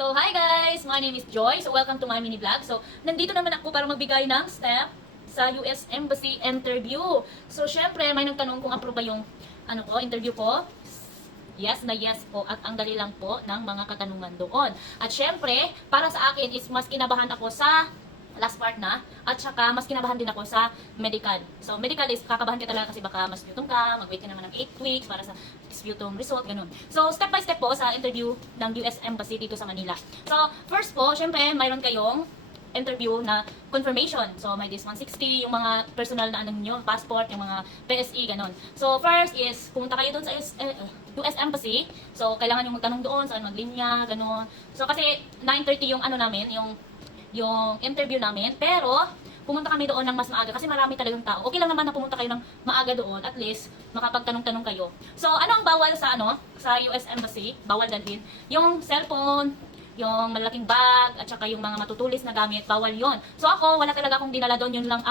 So, hi guys! My name is Joy. So, welcome to my mini vlog. So, nandito naman ako para magbigay ng step sa US Embassy interview. So, syempre, may nagtanong kung approve ba yung interview ko. Yes na yes po at ang dali lang po ng mga katanungan doon. At syempre, para sa akin is mas kinabahan ako sa last part na at saka mas kinabahan din ako sa medical. So, medical is kakabahan ka talaga kasi baka mas sputum ka, mag-wait ka naman ng 8 weeks para sa sputum result, ganun. So, step by step po sa interview ng US Embassy dito sa Manila. So, first po, syempre, mayroon kayong interview na confirmation. So, may this 160, yung mga personal na nyo, passport, yung mga PSE, ganun. So, first is, pumunta kayo doon sa US Embassy. So, kailangan yung magtanong doon, saan maglinya, ganun. So, kasi 9:30 yung namin, yung interview namin, pero pumunta kami doon ng mas maaga kasi marami talagang tao. Okay lang naman na pumunta kayo ng maaga doon, at least makapagtanong-tanong kayo. So, ano ang bawal sa sa US Embassy? Bawal dalhin yung cellphone, yung malaking bag, at saka yung mga matutulis na gamit, bawal yon. So ako, wala talaga akong dinala doon, yun lang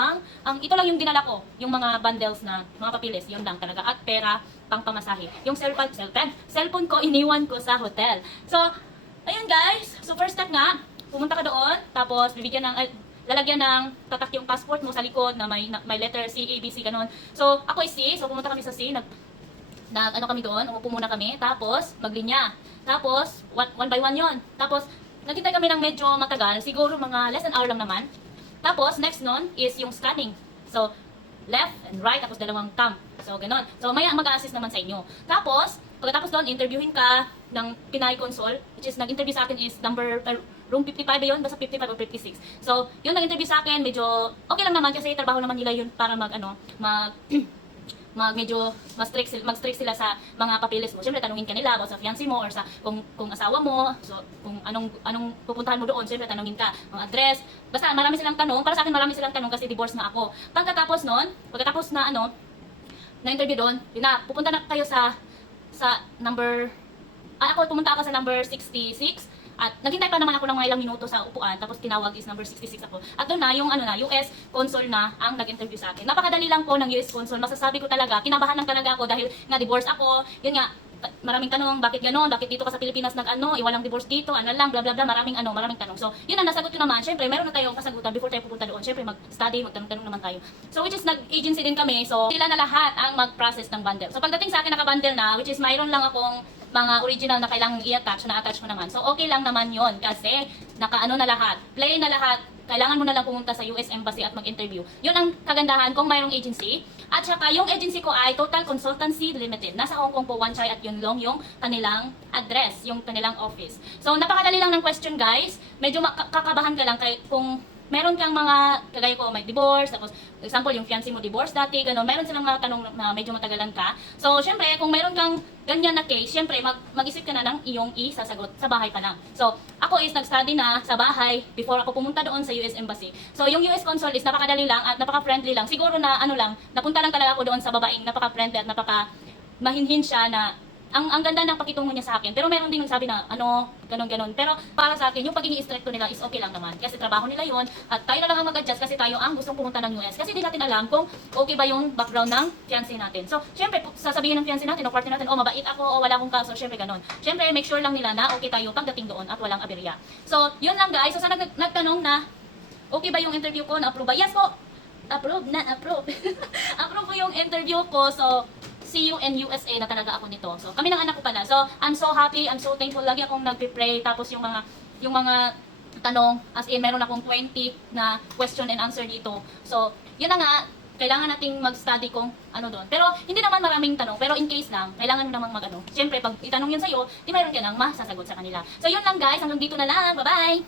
ito lang yung dinala ko, yung mga bundles na, mga papilis, yun lang talaga, at pera, pang pamasahe. Yung cellphone ko, iniwan ko sa hotel. So, ayun guys, so first step nga, pumunta ka doon, tapos lalagyan ng tatak yung passport mo sa likod na may letter C, A, B, C, ganun. So, ako is C, so pumunta kami sa C, kami doon, umupo muna kami, tapos maglinya. Tapos, one by one yon. Tapos, naghintay kami ng medyo matagal, siguro mga less than hour lang naman. Tapos, next nun is yung scanning. So, left and right, tapos dalawang cam. So, ganun. So, may mag-a-assist naman sa inyo. Tapos, pagkatapos doon, interviewin ka ng Pinay Consul, which is nag-interview sa akin is room 55 ba yun? Basta 55 or 56. So, yun nag-interview sa akin, medyo okay lang naman kasi trabaho naman nila yun para medyo mag-strict sila sa mga papilis mo. Siyempre, tanungin ka nila about sa fiancé mo or sa kung asawa mo. So, kung anong pupuntahan mo doon, siyempre, tanungin ka. Ang address. Basta, marami silang tanong. Para sa akin, marami silang tanong kasi divorce na ako. Pagkatapos na interview doon, yun na, pupunta na kayo sa pumunta ako sa number 66. At naghintay pa naman ako ng mga ilang minuto sa upuan, tapos tinawag is number 66 ako. At doon na, yung US Consul na ang nag-interview sa akin. Napakadali lang po ng US Consul. Masasabi ko talaga, kinabahan lang talaga ako dahil nga divorce ako. Yun nga, maraming tanong, bakit gano'n? Bakit dito ka sa Pilipinas iwalang divorce dito, lang, bla bla bla, maraming tanong. So, yun ang nasagot ko naman. Syempre, meron na tayong kasagutan before tayo pupunta doon. Syempre, mag-study, magtanong-tanong naman tayo. So, which is nag-agency din kami. So, sila na lahat ang mag-process ng bundle. So, pagdating sa akin naka-bundle na, which is mayroon lang akong mga original na kailangang i-attach, na-attach mo naman. So, okay lang naman yon kasi naka-ano na lahat, plain na lahat. Kailangan mo na lang pumunta sa US Embassy at mag-interview. Yun ang kagandahan kung mayroong agency. At saka yung agency ko ay Total Consultancy Limited. Nasa Hong Kong po, Wan Chai, at yun lang yung kanilang address, yung kanilang office. So, napakadali lang ng question guys. Medyo kakabahan ka lang kung meron kang mga, kagaya ko, may divorce, tapos, example, yung fiancé mo divorce dati, gano'n, meron silang mga tanong na medyo matagalan ka. So, syempre, kung meron kang ganyan na case, syempre, mag-isip ka na ng iyong isasagot sa bahay pa lang. So, ako is nag-study na sa bahay before ako pumunta doon sa US Embassy. So, yung US Consul is napakadali lang at napaka-friendly lang. Siguro na, napunta lang talaga ako doon sa babaeng napaka-friendly at napaka-mahinhin siya na, ang ganda ng pakitungo niya sa akin. Pero meron din nagsabi na, ganon. Pero para sa akin, yung pagiging stricto nila is okay lang naman. Kasi trabaho nila yon at tayo na lang ang mag-adjust kasi tayo ang gustong pumunta ng US. Kasi di natin alam kung okay ba yung background ng fiancé natin. So, syempre, sasabihin ng fiancé natin o partner natin, mabait ako o wala akong kaso. Syempre, ganon. Syempre, make sure lang nila na okay tayo pagdating doon at walang aberya. So, yun lang guys. So, sana nagtanong na, okay ba yung interview ko? Na-approve ba? Yes po! Approve. Approve po yung interview ko. So, see you in USA na talaga ako nito. So, kami ng anak ko pala. So, I'm so happy, I'm so thankful. Lagi akong nagpe-pray. Tapos yung mga tanong, as in, meron akong 20 na question and answer dito. So, yun na nga, kailangan nating mag-study kung doon. Pero, hindi naman maraming tanong. Pero in case lang, kailangan mo namang Siyempre, pag itanong yun sa'yo, di mayroon ka nang masasagot sa kanila. So, yun lang guys. Hanggang dito na lang. Bye-bye!